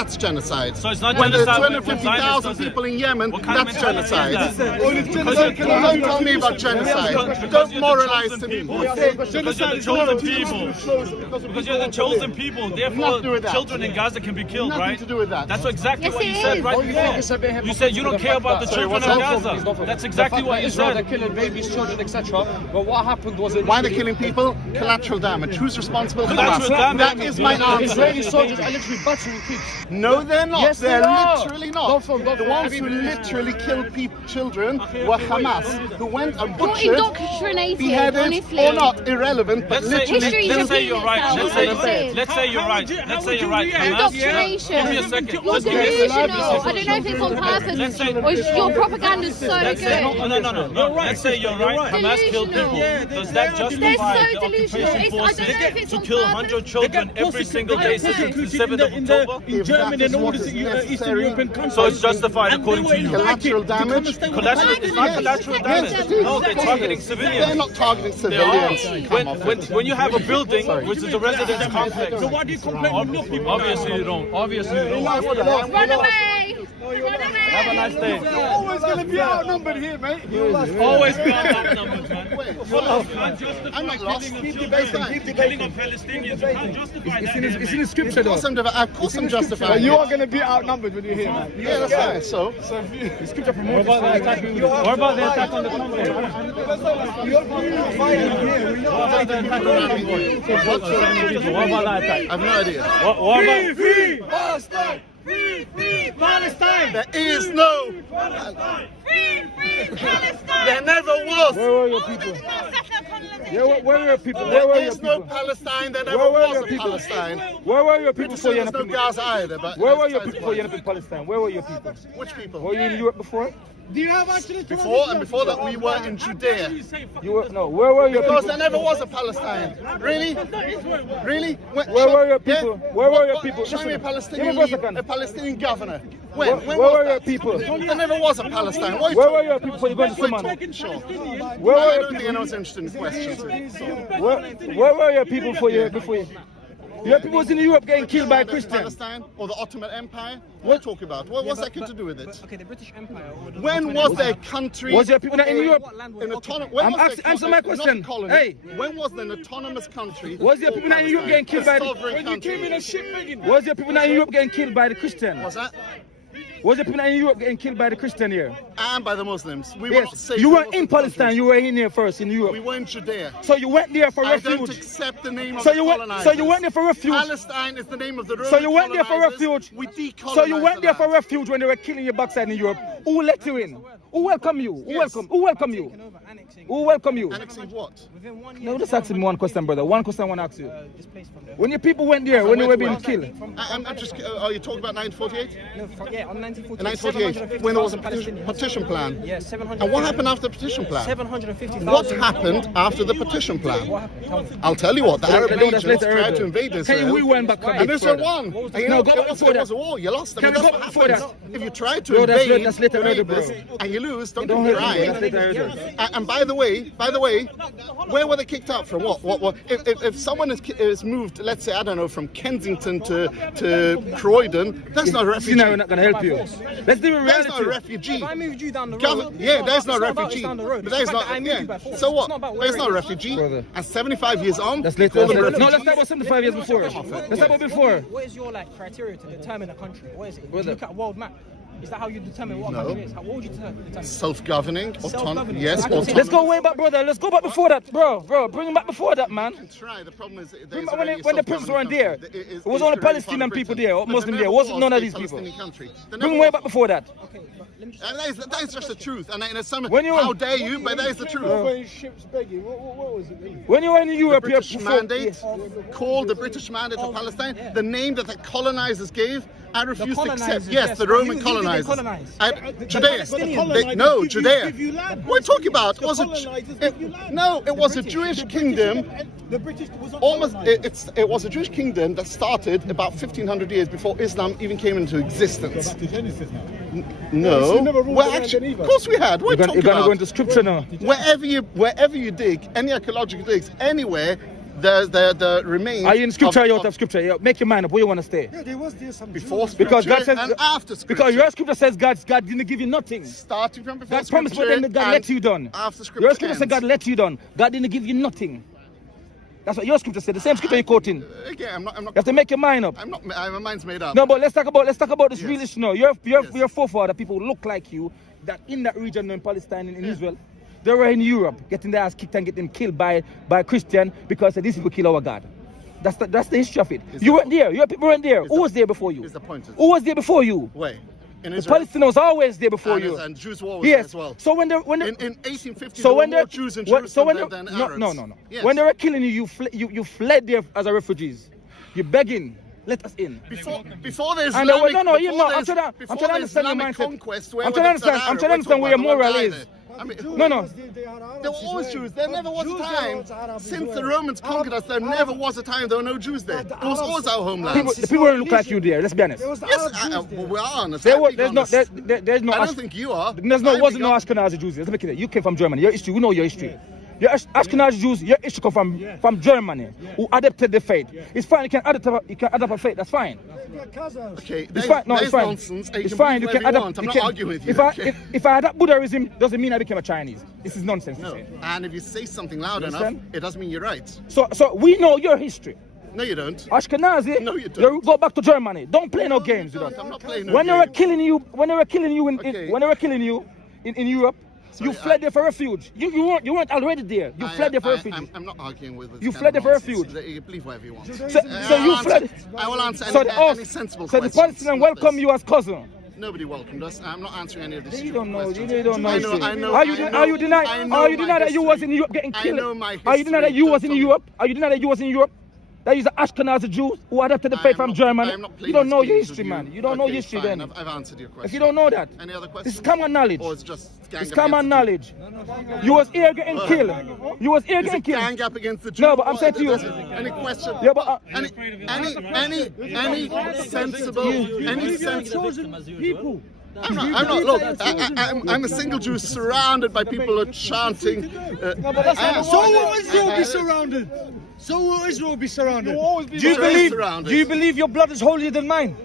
that's genocide. So it's not when there's genocide. 250,000 people in Yemen, that's genocide. Don't tell me about genocide. Don't moralize to me. Because you're the chosen people. Because you're the chosen people. Therefore, children in Gaza can be killed, Nothing right? to do with that. That's exactly Yes, what you it said is. right before. You said you don't care about the children of Gaza. That's exactly what you Israel, they're said. killing babies, children, etc. But what happened was it? Why are they killing people? Collateral damage. Who's responsible for Collateral that? damage. That is my answer. Israeli soldiers are literally battering kids. No, they're not. Yes, they're they are. literally not. Don't film, don't the film. ones who literally killed children were Hamas, who went and You're butchered, indoctrinated, beheaded, honestly. or not, irrelevant, but Let's say, literally. History let's say repeats you're right. itself. Let's say you're right. Let's say you're right. Indoctrination. Give me a second. You're Let's give me a delusional. second. I don't know if it's on purpose Let's say- or your propaganda's so Let's say, good. no. Let's say you're right. Hamas killed people. Does that justify They're the so delusional. occupation I don't know forces if it's to on kill purpose. 100 children every single day since the 7th of October? in Germany and all the Eastern European countries. So it's justified according to you. Collateral damage. Collateral, it's not collateral damage. No, they're targeting They're civilians. not targeting They are. civilians. When you have a building, which is a residence complex, So why do you complain with no people? obviously you don't. Obviously you don't. Run away! Run Have a away! nice day. You're always going to be outnumbered here, mate. Always be on that number, man. I'm not lost. Keep debating on Palestinians. You can't justify that. It's in the scripture though. Of course I'm justifying You it. are going to be outnumbered when you're here, man. Yeah, that's right. So, What about the attack on the convoy? What about that attack? I have no idea. What about? Free Palestine! Free Palestine! There is no. There never was. Where were your people? Yeah, where were your people? Where were There your is no people? Palestine. There never Where were was your a people? Palestine. Where were your people before you There's ended no up? Gaza either. But Where were your people before you ended up in Palestine? Where were your people? Which people? Were you in Europe before? Do you have actually Before that we were in Judea. You were no. Where were your Because people? there never was a Palestine. Really? Really? Where were your people? Where were your people? Show me a Listen, Palestinian give me a leader, second. a Palestinian governor. Where When were was your that? people? There never was a Palestine. What are you Where talking were your people before you go to Suman? Sure. Where I were your don't think people? anyone's interested in questions. Where were your people before you? Your people was in Europe getting killed by Christians. Palestine or the Ottoman Empire? What are you talking about? What's that got to do with it? Okay, the British Empire. When was their country? Was your people not in Europe? An autonomous? Answer my question. Hey. When was an autonomous country? Was your people not in Europe getting killed by the? sovereign country? Was your people not in Europe getting killed by the Christian? Was that? Was your people not in Europe getting killed by the Christian here? And by the Muslims. We were not Yes. safe. You in weren't in Muslim Palestine. countries. You were in here first in We Europe. were in Judea. So you went there for I don't refuge. accept the name of So the you went. colonizers. So you went there for refuge. Palestine is the name of the Roman So you went there for colonizers. refuge. We decolonized So you went the there for land. refuge when they were killing your backside in Europe. Who let you in? Who welcome you? Who welcome? Who welcome you? Who welcome you? Annexing what? Within 1 year. No, just ask me one question, brother. One question I want to ask you. Displaced from there. When your people went there, when they were being killed, I'm just. Are you talking about 1948? No, yeah, on 1948. In 1948, when there was a petition plan. Yeah, 750. And what happened after the petition plan? 750,000. What happened after the petition plan? What happened? Tell me. I'll tell you what. The Arab Let's agents later, tried Arab. to invade Can you Israel. rewind back a And bit Israel further? won. And you No, know, go it back was before a that. war. You lost. I Can mean, we that's go what before that? happens. If you try to Bro, that's invade later, your Arab, bro. neighbors and you lose, don't Don't be hurt me. That's crying. later, Arab. And by the way, where were they kicked out from? What? If someone is moved, let's say, I don't know, from Kensington to Croydon, that's not a See, now refugee. we're not going to help you. Let's deal with That's not a reality. refugee. If I moved you down the road. Yeah, there's no it's not about refugee. it's down the road. But It's there's the fact that I not. moved you by Yeah. force. So It's what? not about There's where no it is. refugee. Brother. And 75 years on, That's later. call them No, refugees. let's talk about 75 years before. Let's talk about before. What is your like criteria to determine a country? What is it? Do you Brother. look at a world map? Is that how you determine what a No. country is? What would you determine? Self-governing, Self-governing. yes, I can say- autonomous. Let's go way back, brother. Let's go back before that, bro. Bring him back before that, man. Try. The problem is Remember when the Prince weren't there? It was only Palestinian people there, or Muslim there. It wasn't none of these people. Bring him way back before that. Okay, but let me just. And that is just the truth. And in some, When you how were- dare you? But that is the truth. When ships begging, what was it? When you were in Europe, you British mandate, called the British mandate of Palestine, the name that the colonizers gave, I refuse to accept. colonizers, Yes, yes, the but Roman who did they colonizers. colonize? Judea. colonizers No, give you- Judea. give you land. What are you talking about? It The was colonizers give you land. it was a Jewish kingdom. The British was not Almost, colonized. it was a Jewish kingdom that started about 1500 years before Islam even came into existence. No, We never ruled well, the land actually, either. of course we had. What are you You're talking gonna go about? into scripture now. Wherever you dig, any archaeological digs, anywhere, the remains. Are you in scripture or you out of scripture? Yeah, make your mind up where you want to stay. Yeah, there was there some before Jews. Because God scripture says, and after scripture. because your scripture says God didn't give you nothing. Starting from before God promised, but scripture then God and let you done. after scripture Your scripture said ends. God let you done. God didn't give you nothing. That's what your scripture said. The same scripture you're quoting. You Again, I'm not. have to make your mind up. My mind's made up. No, but let's talk about this Yes. real issue now. Your forefather, people who look like you, that in that region in Palestine, in Israel, they were in Europe, getting their ass kicked and getting killed by Christian because these people kill our God. That's the history of it. You weren't there. Your people weren't there. Who was there before you? Is the point? Who was there before you? Where? In The Israel. Palestinians was always there before and, you. And Jews were always there as well. So when in 1850, so there when were more Jews in when, so when Jerusalem than no, Arabs. no. Yes. When they were killing you, you fled there as a refugees. You're begging, let us in. Before the And Islamic, no, you know, I'm before trying the to understand your Islamic mindset. conquest, where I'm were trying to the understand. I'm Arabs? trying to understand where your We're talking moral about is. the guy there. I mean, No. there were always Jews. There never was a time since the Romans conquered us. There never was a time there were no Jews there. It was always our homeland. The people don't look like you there. Let's be honest. There was the Yes, Arab Jews there. well, we are honest. There's I'm no, being there's no. honest. I don't think you are. Wasn't no Ashkenazi Jews. Let's make it. You came from Germany. Your history, we know your history. Your Ashkenazi Jews, your history come from Germany, who adopted the faith. It's fine. You can adopt a faith. That's fine. They're cousins. Okay, It's fine. No, there's it's fine. nonsense. It's fine. You can adapt. adapt. I'm you not can- arguing with you. If I okay? if I adapt Buddhism, doesn't mean I became a Chinese. This is nonsense. to No, say. and if you say something loud You enough, understand? it doesn't mean you're right. So we know your history. No, you don't. Ashkenazi, No, you don't. you go back to Germany. Don't play no No, games you with don't. us. I'm not playing no When they were games. killing you, Okay. when they were killing you in Europe, you Sorry, fled there for refuge. You weren't already there. You fled there for refuge. I'm not arguing with this You kind fled of there for nonsense. refuge. You believe whatever you want. So I'll you answer- fled. I will answer So any sensible so the questions, Palestinians not welcome this. you as cousin. Nobody welcomed us. I'm not answering any of this. You don't know. questions. You don't know. I know. Are you denying? Are you denying that you was in Europe getting I killed? know my Are you denying that history. you was Don't in tell me. Europe? Are you denying that you was in Europe? That is the Ashkenazi Jews who adopted the I faith am from not- Germany. I am not You playing don't these know your games history, with man. You don't know Okay, your history fine. then. I've answered your question. If you don't know that, Any other questions? this is common knowledge. Or it's just gang It's up common against knowledge. You was here getting killed. You was here the Jew? Is getting it gang killed. up against the Jew? No, but I'm Or saying to you- Any question? Yeah, but Any sensible people. I'm not. Look, I'm a single Jew surrounded by people who are chanting. So will Israel be surrounded? So will Israel be surrounded? surrounded. Do you believe your blood is holier than mine?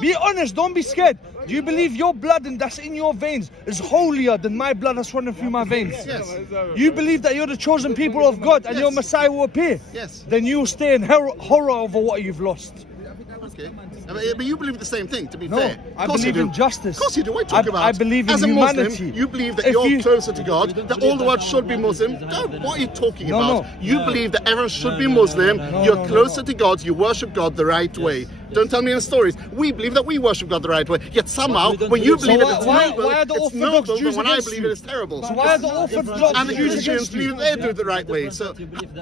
Be honest, don't be scared. Do you believe your blood and that's in your veins is holier than my blood that's running through my veins? Yes. You believe that you're the chosen people of God and Yes. your Messiah will appear? Yes. Then you'll stay in horror over what you've lost. Okay. But you believe the same thing, to be No, fair. I Of course believe you do. in justice. Of course you do. What are you talking about? I believe in As a humanity. Muslim, you believe that If you're you- closer to God, that all the world should be Muslim. No, what are you talking No, about? no. You believe that everyone should be Muslim. You're closer to God. You worship God the right way. Don't tell me any stories. We believe that we worship God the right way. Yet somehow, when you believe it, it's why- noble. why are the It's Orthodox noble, Jews but when I against believe you? it, it's terrible. So why are the Orthodox And the Jews Christians against believe you? they do it the right way. So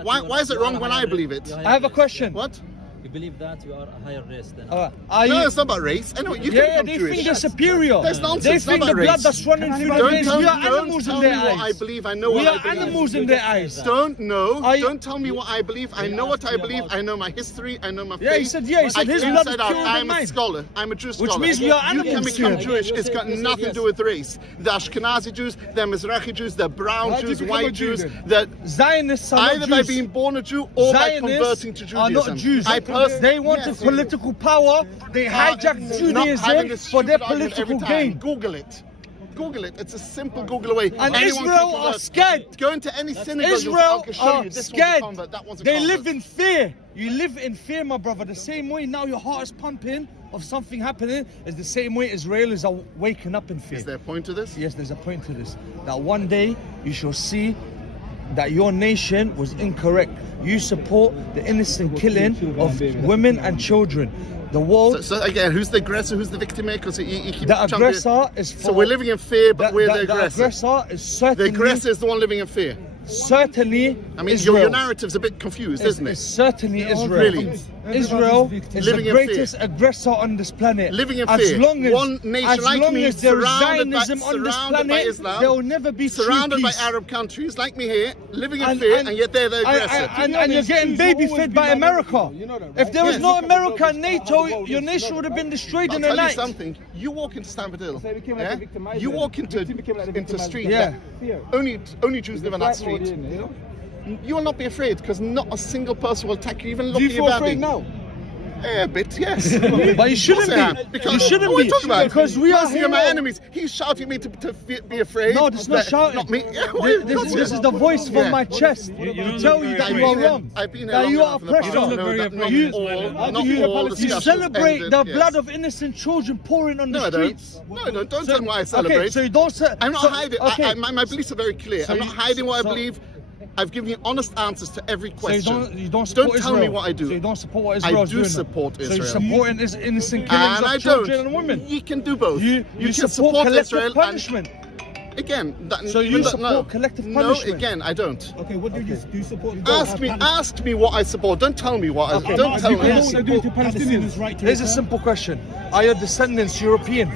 why is it wrong when I believe it? I have a question. What? You believe that you are a higher race than Are No, you? it's not about race. Anyway, you Yeah, can they become Jewish. think they're superior. That's nonsense. They It's not think the about blood race. that's running through their Don't veins. tell We me, are animals in don't their tell me what I eyes. believe. I know We what are I believe. animals in their eyes. Don't know. Are you- Don't tell me what I believe. I know what I believe. I know my history. I know my faith. Yeah, he said his blood is inside out. purer than I'm a mine. scholar. I'm a Jewish Which scholar. means we are You can animals become here. Jewish. It's got nothing to do with race. The Ashkenazi Jews, the Mizrahi Jews, the brown How do you Jews, become a white Jew Jews, then? the Zionists are either not by Jews. being born a Jew or by Zionists converting to are Judaism. not Jews. They They wanted political power. They hijacked not having Judaism this for their stupid argument every political time. gain. Google it. Google it. It's a simple Google away. And Anyone Israel can are convert. scared. Go into any synagogue. Israel can show are you this one's a scared. convert, that one's a They convert. live in fear. You live in fear, my brother. The same way now your heart is pumping of something happening is the same way Israelis are waking up in fear. Is there a point to this? Yes, there's a point to this. That one day you shall see that your nation was incorrect. You support the innocent killing of women and children. The world, So again, who's the aggressor? Who's the victim here? Because you keep the jumping- aggressor is for... So we're living in fear, but we're the The aggressor. aggressor is The certainly... aggressor is the one living in fear. Certainly I mean, Israel. your narrative's a bit confused, isn't It's it? certainly Israel. Really? Israel is Living the in fear. greatest aggressor on this planet. Living in as fear. long as, One nation as like long me, as there is surrounded by- Zionism on this surrounded by planet, Islam, there will never be true Surrounded by peace. Arab countries like me here, living in fear, and yet they're the aggressor. And you're getting baby fed by America. If there was Yes. no America and NATO, your nation would have been destroyed I'll in tell a you night. something. You walk into Stamford Hill, They became like yeah? the victimizer. You walk into Victim became like the victimizer. street. Yeah. Only Jews live on that street. You will not be afraid because not a single person will attack you, even look Do you at you feel badly. afraid now? A bit, yes. But you shouldn't Of course I am, be. because You shouldn't what are be. you talking about? Because we are Plus, you're my here. enemies. He's shouting at me to be afraid. No, this is not That- shouting. Not me. Yeah, This is the voice from my chest You to don't tell look you very that afraid. you are wrong. I've been here That long you are enough in the past oppressor. to You don't look know very that not afraid. all You discussions celebrate ended, the yes. blood of innocent children pouring on No, the I don't. streets. No, I don't. Don't tell me why I celebrate. Okay, so you don't say. I'm not so, hiding. Okay. My beliefs are very clear. So I'm you- not hiding what I so- believe. I've given you honest answers to every So question. you don't support tell me Israel. what I do. So you don't support what I Israel's do doing. support So you're Israel. supporting innocent killings And I of children don't. and women. You can do both. You can support collective Israel punishment. And again, that, So you even though- support collective No, punishment. again, I don't. Okay, what do you support? Ask me what I support. Don't tell me what I don't tell me. Palestinians' right to Here's a simple question: are your descendants European?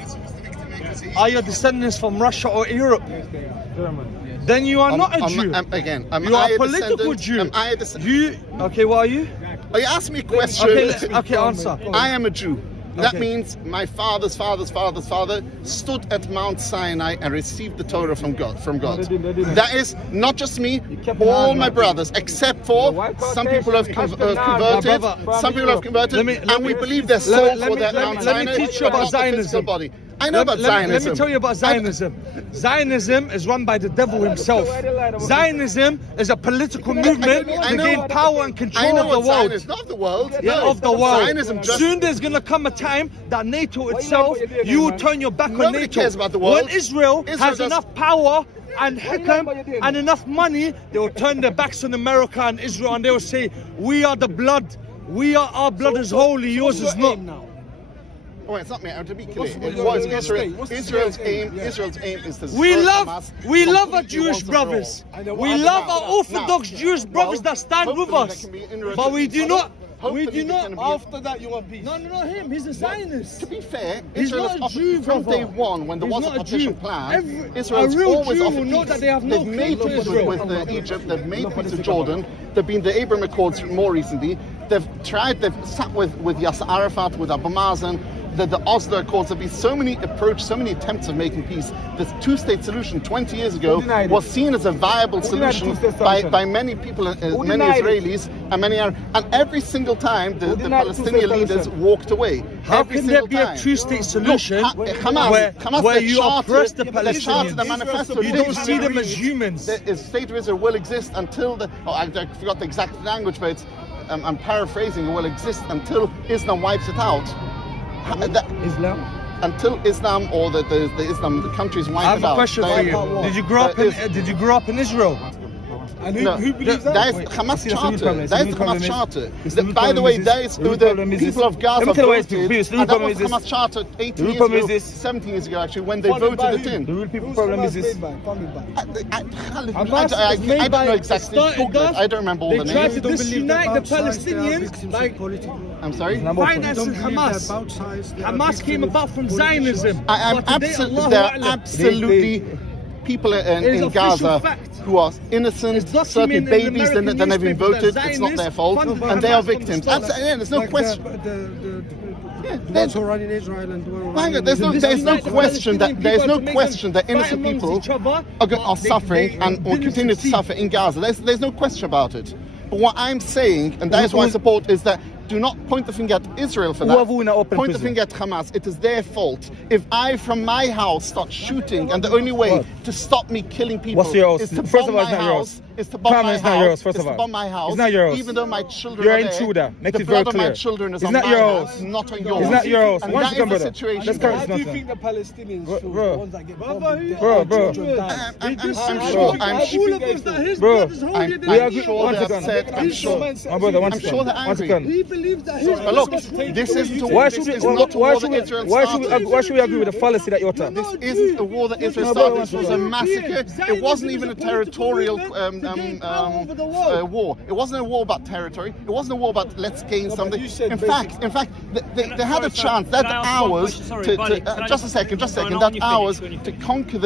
Are your descendants from Russia or Europe? Then you are not a Jew. Am You I are a a political descendant? Jew. Am I a descendant? Okay, what are you? Oh, you asked me a question. Okay, answer. I am a Jew. That Okay. means my father's father stood at Mount Sinai and received the Torah from God. they didn't. That is not just me, kept an all eye my on it. brothers, except for White some people have Caucasian, converted. brother, Some people have converted, Let me- and we believe their soul let for me- that let Mount me- let me Sinai, teach you about but not the physical Zionism. body. I know about Zionism. Let me tell you about Zionism. Zionism is run by the devil himself. Zionism is a political movement I to know- gain power and I control know of the what world. Zionism, not of the world. Yeah, no. of the world. Zionism just Soon there's gonna come a time that NATO itself, you will turn your back on Nobody NATO. cares about the world. When Israel Israel has does- enough power and and enough money, they will turn their backs on America and Israel, and they will say, "We are the blood. Our blood is holy. Yours is not." Oh, it's not me. To be clear, it was Israel. Israel's aim is to We destroy love Hamas our completely Jewish once and for all. brothers. I We know love now. our Orthodox Now, Jewish brothers that stand with hopefully us. there can be interesting- But we do not. Hopefully We do there not. can be- After that, you want peace. No, him. He's a Zionist. To be fair, He's Israel not a has Jew, from brother. day one, when there He's was a not a partition Jew. plan, Israel's a real always Jew offered will know peace. that they have no They've made claim to peace Israel. with Egypt. They've made peace with Jordan. There've been the Abraham Accords more recently. They've sat with Yasser Arafat, with Abu Mazen. The Oslo Accords have been so many attempts of making peace. This two-state solution 20 years ago denied it? was seen as a viable denied solution two-state by solution? many people, many denied it? Israelis and and every single time the denied the Palestinian two-state leaders solution? walked away. How Every can there single be a time. two-state solution Hamas, where they you charted- oppress the they charted the Palestinians? manifesto. You don't see them reads as humans. The state of Israel will exist until I forgot the exact language, but I'm paraphrasing. It will exist until Islam wipes it out. Islam. Until Islam or the Islam countries wipe I have it out. a question for They- you. Did you grow up in Israel? And No, who believes that? that is Wait, Hamas see, that's the charter. problem. That is The the problem Hamas is- charter. the By the problem way, is that this. is The who problem the is people this. of Gaza Let me tell you why it's voted. because the And that problem was is this. Hamas charter 18 The years problem ago, is this. 17 years ago actually, when they Funded by voted who? it in. The real people Whose problem Hamas is this. made by? Funded by? Hamas is made I don't by know exactly. started Google it. off- I don't remember all They the tried names. to disunite the Palestinians by I'm sorry. financing Hamas. Hamas came about from Zionism. I am But today, absolutely. Allahu There are A'lam. absolutely people It is in official Gaza fact. who are innocent, It's certain documented in babies that American have been newspapers that voted. It's not their Zionists fault, funded by and they are Hamas from the victims. start. There's no question. The ones who run in Israel and who are Hang on, running there's no Disunite the question that Palestinian there's people no to make question them that innocent fight amongst people each other, are but suffering and will didn't continue to succeed. suffer in Gaza. There's no question about it. But what I'm saying, and that is why I support, is that do not point the finger at Israel for that. Who in an open Point the prison? finger at Hamas. It is their fault. If I, from my house, start shooting, and the only way What? to stop me killing people What's yours? is to First bomb of all, my it's not yours. house, is to bomb Come on, my it's not house, yours, first is of to all. bomb my house, It's not yours. even though my children You're are an there, intruder. Make the it very blood of my clear. children is It's on not my yours. house, not on yours. It's not yours. And One that second, is the brother. situation. Let's carry How this do you nonsense. think the Palestinians Bro, feel? bro. The ones that get bombed Brother, and dead, Bro, and bro. children die? I'm Just sure. all I'm of us that his Bro, blood is holier than we yours. agree. sure One they're second. upset. I'm sure. My brother, one I'm second. sure they're One angry. second. He believes that his But look, blood is holy. this isn't a Why war. should This we? is not a Why war should that we? Israel Why should we? started. Why should we agree with the fallacy that you're talking? This isn't a war that Israel No, brother, started. This was a European. massacre. It wasn't even a Zionism is a political territorial movement to gain power over the world. war. It wasn't a war about territory. It wasn't a war about let's gain something. you said In fact, they had a chance. They had Can I ask one hours question? Sorry, to buddy, can I just a just- second. No, no, They when had you hours finish, when you to conquer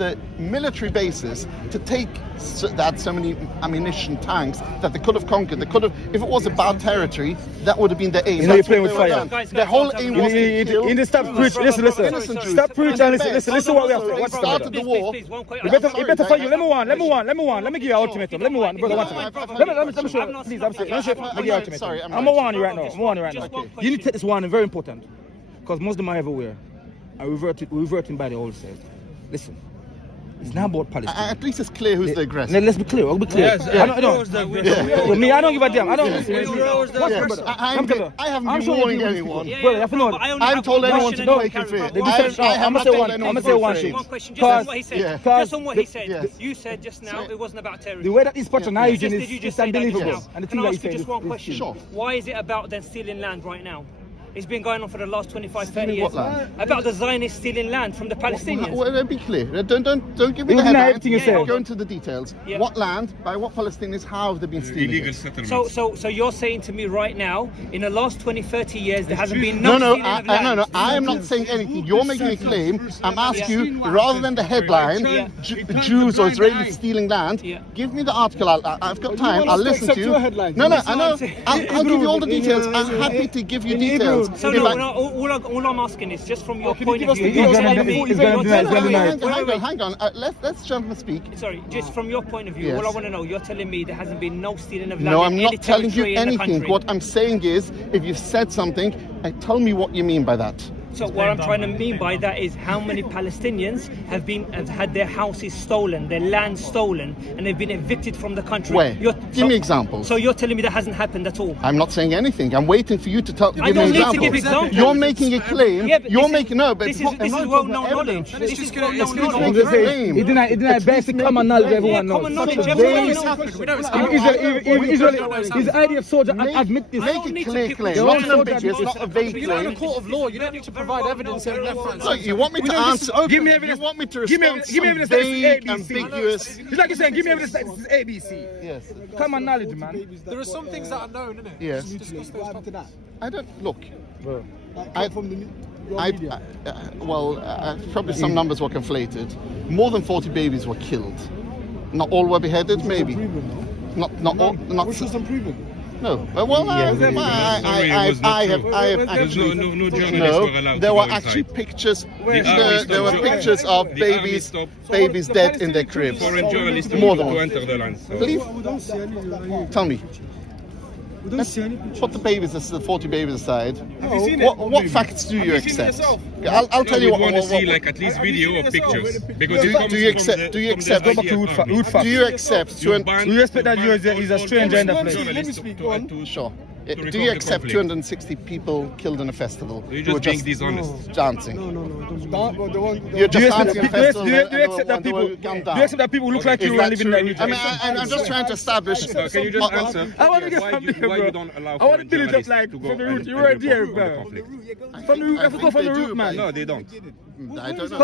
the military bases to take so many ammunition tanks that they could have conquered. They could have, if it was a bad territory, that would have been the aim. You know you're That's playing what with they were fire. done. The whole aim was to kill. In the stop preach. Listen. Innocent Jews. Stop preaching and listen what we have to. They What's the started matter? the war. Please, one question. You better fight you. Let me one. Let me give you an ultimatum. Let me one, brother. One second. Let me show you. Please, I'm saying. Let me give you an ultimatum. Sorry, I'm I'm a warning right now. You need to take this warning, very important, because Muslims are everywhere. Are reverting by the old says. Listen, it's not about Palestine. At least it's clear who's the aggressor. Let's be clear. I'll be clear. Yes, I don't give a damn. I don't. I haven't been warning anyone. Brother, you have to know. But I only I haven't have told one anyone to question not and make you it fair. carry on. I I'm haven't gonna told anyone say to one make thing. it One question, just fair. on what he said. Yeah. Just on what he said. Yes. You said just now it wasn't about terrorism. The way that he's patronizing Did you is just say that just unbelievable. now? And the Can thing I that ask you he's just one question? Sure. Why is it about them stealing land right now? It's been going on for the last 25, 30 Stealing years. what land? About the Zionists stealing land from the Palestinians. Well, be clear. Don't give me You the deny headline. everything you say. Go into the details. Yeah. What land? By what Palestinians? How have they been stealing Illegal it? settlements. So you're saying to me right now, in the last 20, 30 years, there hasn't been no No, stealing of land? no. I am not saying anything. You're making a claim. I'm asking you, rather than the headline, Jews or Israelis stealing land, Yeah. give me the article. I've got time. want I'll us to listen to accept you. your headline? No, That's I what know. I'm saying. I'll give you all the In details. Hebrew, I'm happy to give you in details. Hebrew. So If no, I- all I'm asking is just from your can you point give of us view. the You're details? telling me. He's you're gonna telling deny me- it. wait, wait. Hang on. Let's gentlemen speak. Sorry, just from your point of view, Yes. all I want to know, you're telling me there hasn't been no stealing of land No, in I'm any not telling you territory in the anything. country. What I'm saying is, if you've said something, tell me what you mean by that. So what I'm trying to mean by that is how many Palestinians have had their houses stolen, their land stolen, and they've been evicted from the country. Where? Give me examples. So you're telling me that hasn't happened at all? I'm not saying anything. I'm waiting for you to I give me don't an need to example. give examples. You're making a claim. Yeah, but You're this is- making no, but this I'm is not talking well-known about knowledge. evidence. This is well-known It's knowledge. making a claim. He denied basic common knowledge everyone Yeah, knows. common knowledge. Such a Everyone vague- knows. Even His IDF soldier admit this. I don't Make need a to clear pick claim. which Not one an to ambiguous, pick. not a vague You're not in a claim. court of law. You don't need to provide evidence and reference. Look, you want me to answer? Give me evidence. You want me to Give me respond evidence. Give me to evidence that vague, this is ABC. ambiguous? It's like you're saying, give me evidence that this is ABC. Yes. Common knowledge, man. There are some things that are known, isn't it? Yes. Discuss those topics. I don't look. I from the Probably some numbers were conflated. More than 40 babies were killed. Not all were beheaded, maybe. Not all. Not Which was unproven. no. Well, I have actually. No journalists were allowed There to were go actually inside. pictures. army There were stopped. pictures of The army babies, stopped. babies dead in their cribs. Foreign journalists More to than one. enter the land. So. Believe. We don't see any. Tell me. We don't see any pictures. Put the babies, the 40 babies aside. you seen What facts do you accept? I'll tell you we want to see what. like at least video or pictures because Do- it comes do you from accept- the- do you from the accept- Go back to IDF root army. facts. Do you accept You to ban- We respect that you you ban is a all stranger in that foreign place. journalists Let me speak, to- go on. to- Sure. to Do resolve you the accept conflict. 260 people killed in a festival You're who were just being dishonest. dancing? No, don't. The one. You're Do you just accept dancing at a festival. do you and accept that they were people? gunned Do down. you accept that people who look like you Is and that live in true? that region? I mean, I'm just trying to establish. Can you just answer? I want to get why from you, there, why bro. you don't allow I want to foreign build it up journalists like to go from the and- root. You and were report there, on the bro. conflict? From the root, you have to go from the root, man. No, they don't. I don't know.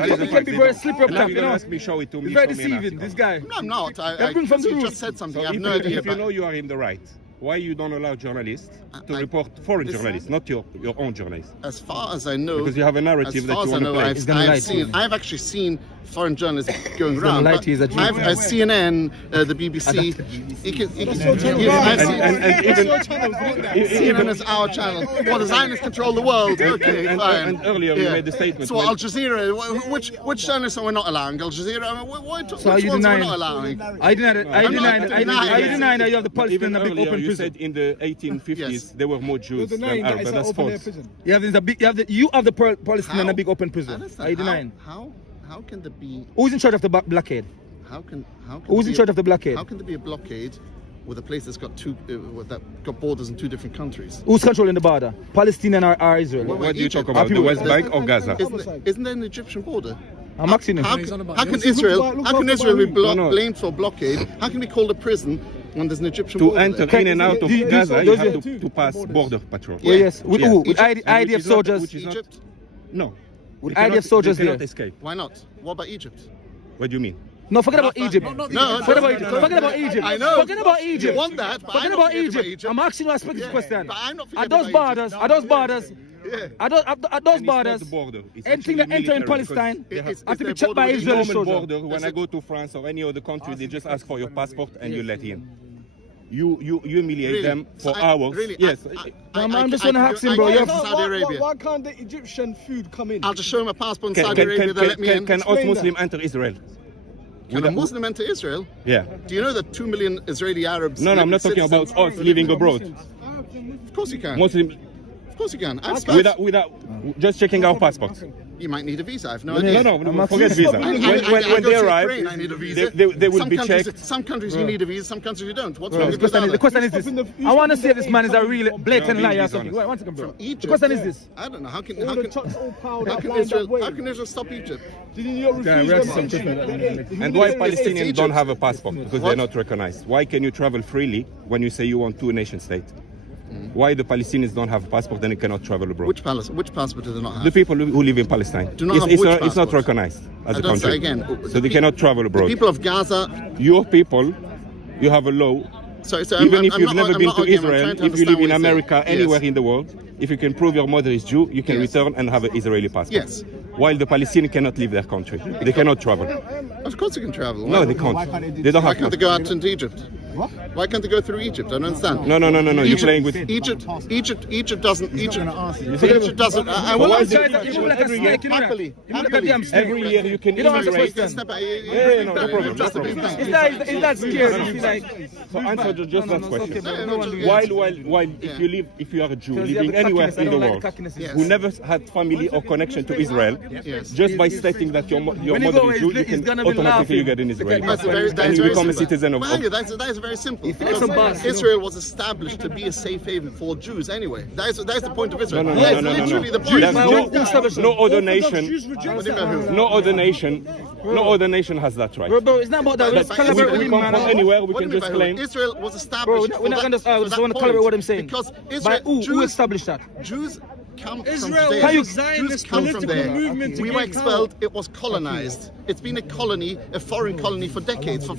Because it can be very slippery up Now top, you're you gonna know. ask me, show it to me. It's very show me an deceiving, article. this guy. No, I'm not. They're coming from the You root. just said something. So I have if, no idea if you about. know you are in the right, why you don't allow journalists to report foreign Listen. journalists, not your own journalists? As far as I know, Because you have a narrative as that far you as I want to know, play. He's gonna lie to you. I've actually seen foreign journalists going gonna around. lie but to you, is that true? I've CNN, the BBC. You can, CNN is our channel. What, the Zionists control the world? Okay, fine. And earlier you made the statement. So when- Al Jazeera, which journalists are we not allowing? Al Jazeera, which So are you ones are we denying? not allowing? I deny that. I I'm not deny denying that you have the Palestinian even in a big earlier open you prison. said in the 1850s Yes. there were more Jews than Arabs, but that's false. You have the Palestinian in How? a big open I prison. understand. Are you denying? How can there be? Who's in charge of the blockade? How can Who's there in be charge of the blockade? How can there be a blockade with a place that's got got borders in two different countries? Who's controlling the border? Palestinian or Israel? What do you Egypt. talk about, the people- West Bank or Gaza? Isn't there an Egyptian border? I'm asking him. How can Israel be blamed for blockade? How can we call a prison when there's an Egyptian To border? enter there? in and out of Do you- Gaza, do you you- have to pass border patrol. Yeah, yes. With Yeah. who? With Egypt. And IDF which is not- soldiers. which is not- Egypt? No. With You cannot- IDF soldiers you cannot there. escape. Why not? What about Egypt? What do you mean? No, forget about Egypt. No, Forget about Egypt. Forget about Egypt. I know. Forget about Egypt. You want that, but Forget I'm not about forgetting about Egypt. Egypt. I'm asking you a specific Yeah, question. but I'm not Are forgetting those about borders? Egypt. Are those borders? Yeah. Are those And it's borders? not the border. It's Anything that actually enter in military because Palestine It's have to be their checked by border. it's Israeli normal soldiers. border. When I go to France or any other country, they just ask for your passport and you let in. You humiliate Really? them for So hours. Really, Yes. I'm just gonna ask him, bro. I You're go to Saudi Arabia. Why can't the Egyptian food come in? I'll just show him a passport in Can, Saudi can, Arabia. can, They'll let me in. can us Muslim enter Israel? Can a Muslim enter Israel? Yeah. Do you know that 2 million Israeli Arabs? No, live I'm not talking citizens- about us living abroad. Of course you can. Muslim Of course you can. I'm Spanish. without just checking our passports. You might need a visa. I have no No, idea. no, forget visa. I When go they to arrive, Ukraine, I need a visa. they will Some be countries, checked. Some countries you need a visa, some countries you don't. What's Bro, wrong the with that? question is this. I want to see if this man is a real blatant No, liar or he's something. honest. Wait, one second, bro. From Egypt? The question is this. I don't know. How can All the trucks all piled up, lined up How can Israel stop Egypt? Did you not refuse them entry? And why It's Palestinians Egypt. don't have a passport? Because What? they're not recognized. Why can you travel freely when you say you want two nation state? Why the Palestinians don't have a passport and they cannot travel abroad? Which passport do they not have? The people who live in Palestine. Do not it's, have it's, which not, it's not passport? recognized as I a don't say country. again. So they cannot travel The abroad. people of Gaza. Your people, you have a law. So Even if you've I'm never not been to arguing, I'm Israel, trying to if you live understand in what you're America, saying. anywhere Yes. in the world, if you can prove your mother is Jew, you can Yes. return and have an Israeli passport. Yes. While the Palestinians cannot leave their country. They cannot travel. Of course they can travel. No, they can't. They don't Why have can't they passport. go out into Egypt? What? Why can't they go through Egypt? I don't understand. No. You're Egypt, playing with... Egypt doesn't. Egypt doesn't. I will why answer. is it- You like a snake, you know that? Happily. You look like a damn snake. Every year you can You don't answer immigrate. questions. No problem. No problem. It's that scary. It's like, So answer just that question. okay, bro. No one- While if you are a Jew Because you have living the anywhere cockiness. I in the don't like world, the cockiness. Yes. who never had family or connection to Israel, Yes. just by stating that your When you mother go, is Jew, you he's can gonna be automatically laughing. get an Israeli That's passport. That's And very you become a simple. citizen of... Well, that is very simple. feel like some boss, you know. Israel was established to be a safe haven for Jews anyway. That is the point of Israel. No. That's literally the point. There's no other nation. No other nation has that right. bro, it's not about that. Let's But collaborate Israel- with him, come from man. anywhere, we What can do you just mean by claim... who? Israel was established. Bro, we're not for gonna. that- I for just that want to collaborate point. what I'm saying. Because By Israel, who Jews established that? Jews come Israel from was there. a Zionist Jews come from political there. movement to We gain were expelled. It was colonized. It's been a colony, a foreign colony for decades, for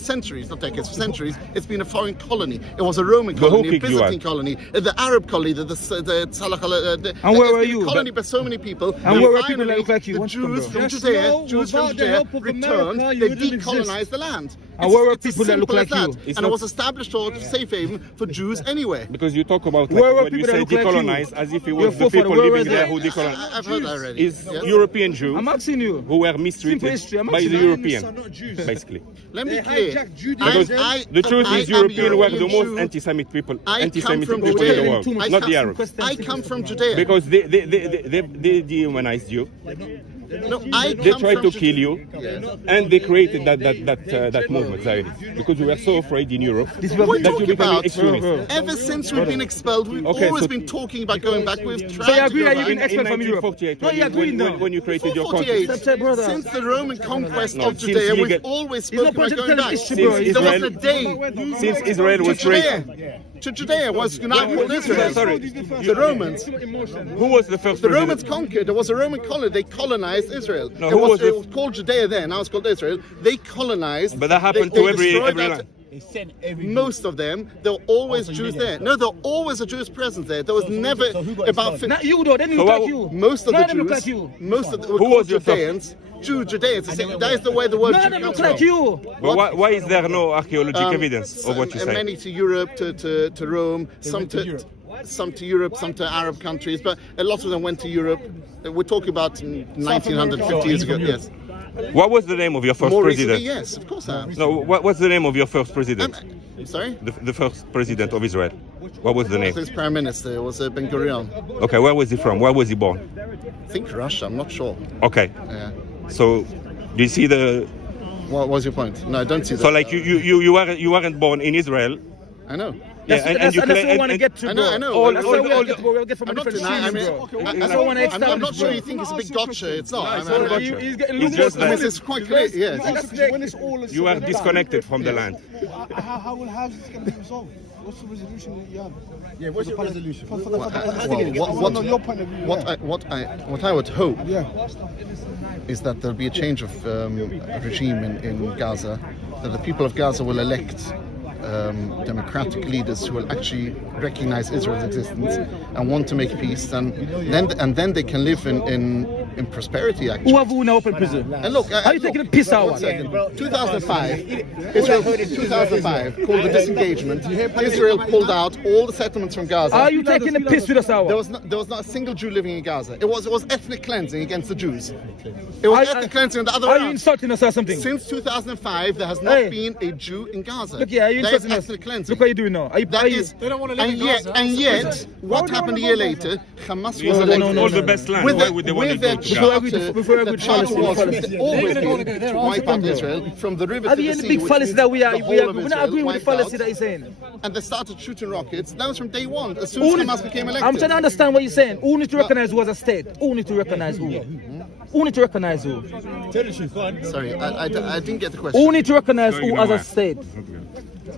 centuries, not decades, for centuries. It's been a foreign colony. It was a Roman But who colony, a kicked you Byzantine out? colony, the Arab colony, the Salah. And where were it's been you? a colony by so many people. And where were people finally, that look like you? The One second, Jews bro. from Yes, Judea, no, Jews from without the Judea help of returned. America, you They wouldn't exist. decolonized the land. And where were It's as people that look simple as like you? that. It's And it not- was established as a safe haven for Jews anyway. Because you talk about Where were when you people say that look like you? decolonize as if it You're was the forefather. people Where living was there it? who decolonized. I've heard that already. Is Yes. European Jews I'm asking you. who were Simple mistreated history, I'm by the asking you. European, Zionists are not Jews. basically. Let me They be clear. hijacked Judaism. Because the truth I is am European were the European most Jew. anti-Semitic people, I come anti-Semitic from people in the Judea. world, I not come- the Arabs. I come from Judea. Because they dehumanized you. No, I They come tried from to kill you, and they created that movement, Zionist. Because we were so afraid in Europe This What are you that you talking become about? extremist. Ever since we've been expelled, we've Okay, always so- been talking about going back. We've tried So you to agree go that back. you've been expelled from Europe? 1948, No, you agree now. when you created your country. 48, Step, brother. since the Roman conquest No, of since Judea, you we've get- always He's not spoken about pointing going to back. history, Since bro. He's There Israel- wasn't a day Since Israel to was Judea. raised, To Judea was now called Israel. Sorry. The Romans. who was the first The president? Romans conquered. There was a Roman colony. They colonized Israel. No, it, who was, was the- it was called Judea then. Now it's called Israel. They colonized. But that happened they to every destroyed land. Most of them, there were always Jews there. No, there were always a Jewish presence there. There was never about Not you though, then you So look what- like you. most of None the them look Jews. like you. Most of the Who was your top- Judeans. Judeans. That is the way the word None of Jew them comes look like from. you. But why is there no archaeological evidence of what you say? Many to Europe, to Rome, some to Europe, some to Arab countries, but a lot of them went to Europe. We're talking about 1950 years ago. Yes. What was the name of your first More president? recently, yes, of course I am. No, what's the name of your first president? I'm sorry? The first president of Israel. What was the name? His prime minister it was Ben Gurion. Okay, where was he from? Where was he born? I think Russia. I'm not sure. Okay, Yeah. so do you see the? What was your point? No, I don't see that. So like you weren't born in Israel. I know. That's and that's you what we claim- want to and- get to, I bro. know, I know. All- That's all- what we all- get to, bro. We'll get from a I'm not different denying. I streams, mean, bro. I- That's what I want to I'm not establish, sure bro. you think it's a big gotcha. It's not. I mean, So I- he's getting It's loopholes just from that- this. It's quite clear. Yeah. When it's all You are disconnected from the land. How is this going to be resolved? What's the resolution that you have? Yeah, what's your resolution? Your point of view. What I would hope is that there'll be a change of regime in Gaza, that the people of Gaza will elect democratic leaders who will actually recognize Israel's existence and want to make peace, and then they can live in prosperity. Actually, Who have who now open prison? and look, Are you taking a piss out? 2005, Israel in 2005 called the disengagement. Israel pulled out all the settlements from Gaza. Are you taking a piss with us, There Awa? was not a single Jew living in Gaza. It was ethnic cleansing against the Jews. It was ethnic cleansing on the other way Are you around. insulting us or something? Since 2005, there has not Hey. been a Jew in Gaza. Look here, are you There is insulting us? ethnic cleansing. Look what you're doing now. Are you, That are you, is, They don't want to live and in yet, Gaza. and yet, what happened a year later? Hamas You was have elected. all the best land. Why would they want to with go their to Before I charter, go to- before I go the to charter Palestine, was Palestine. always They're gonna been go there. to wipe out Israel from the river At to the the end, the sea, big which fallacy means that we are, the we whole are of we're not Israel agreeing with the wiped fallacy out. that he's saying. And they started shooting rockets. That was from day one, as soon as Hamas became elected. I'm trying to understand what you're saying. Who needs to recognize who as a state? Who needs to recognize who? Who needs to recognize who? Tell the truth, go on. Sorry, I didn't get the question. Who needs to recognize So who you know as a why. state?